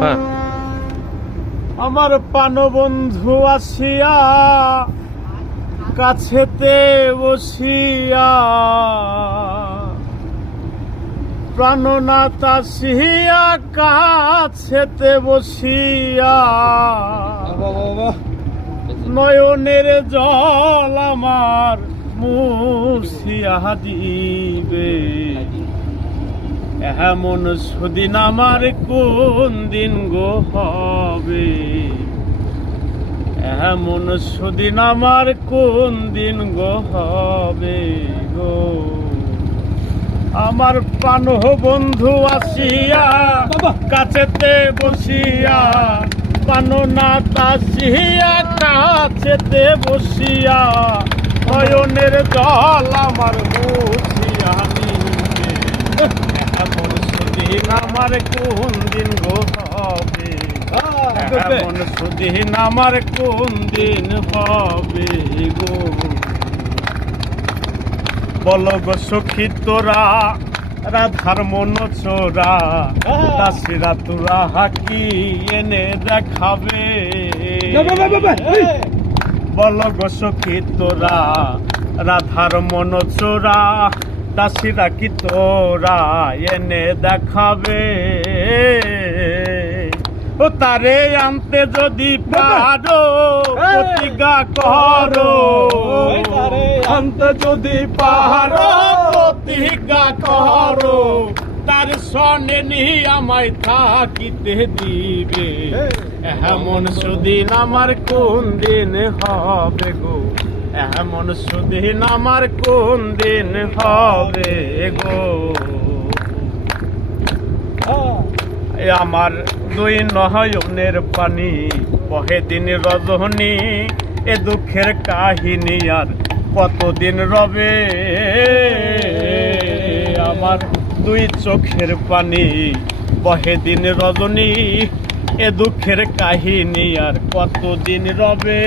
হ্যাঁ। আমার প্রাণবন্ধু আসিয়া কাছেতে বসিয়া প্রাণনাথ আসিয়া কাছেতে বসিয়া নয়নের জল আমার মুছিয়া দিবে। এমন সুদিন আমার কোন দিন গো হবে, এমন সুদিন আমার কোন দিন গো হবে গো। আমার প্রাণ বন্ধু আসিয়া কাছেতে বসিয়া প্রাণনাথ আসিয়া কাছেতে বসিয়া নয়নের জল আমার মুছিয়া দিবে। এমন সুদিন আমার কোন দিন গো হবে, এমন সুদিন আমার কোন দিন হবে গো। বল গো সখী তোরা রাধার মন চোরা দাসীরা তোরা হাকি এনে দেখাবে। বল গো সখী তোরা রাধার মন চোরা দাসীরা কি তোরা এনে দেখাবে। ও তারে আনতে যদি পারো প্রতিজ্ঞা করো, আনতে যদি পারো প্রতিজ্ঞা করো, তার সনে নিয়ে আমায় থাকিতে দিবে। এমন সুদিন আমার কোন দিন হবে গো, এমন সুদিন আমার কোন দিন হবে গো। আমার দুই নয়নের পানি বহে দিন রজনী, এ দুঃখের কাহিনী আর কতদিন রবে। আমার দুই চোখের পানি বহে দিন রজনী, এ দুঃখের কাহিনী আর কতদিন রবে।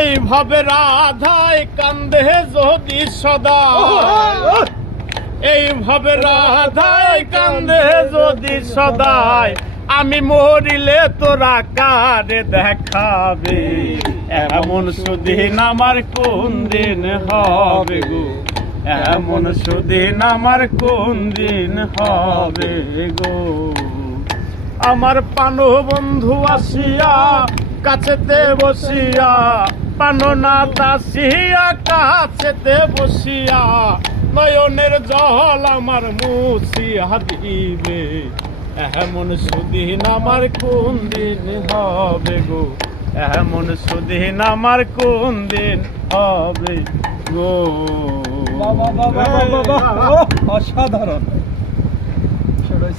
এইভাবে রাধায় কান্দে যদি সদা, এইভাবে রাধায় কান্দে যদি সদায়, আমি মরিলে তোরা কারে দেখাবে। এমন সুদিন আমার কোন দিন হবে গো, এমন সুদিন আমার কোন দিন হবে গো। আমার প্রাণ বন্ধু আসিয়া কাছেতে বসিয়া প্রাণনাথ আসিয়া কাছেতে বসিয়া নয়নের জল আমার মুছিয়া দিবে। এমন সুদিন আমার কোন দিন হবে গো, এমন সুদিন আমার কোন দিন হবে গো। অসাধারণ।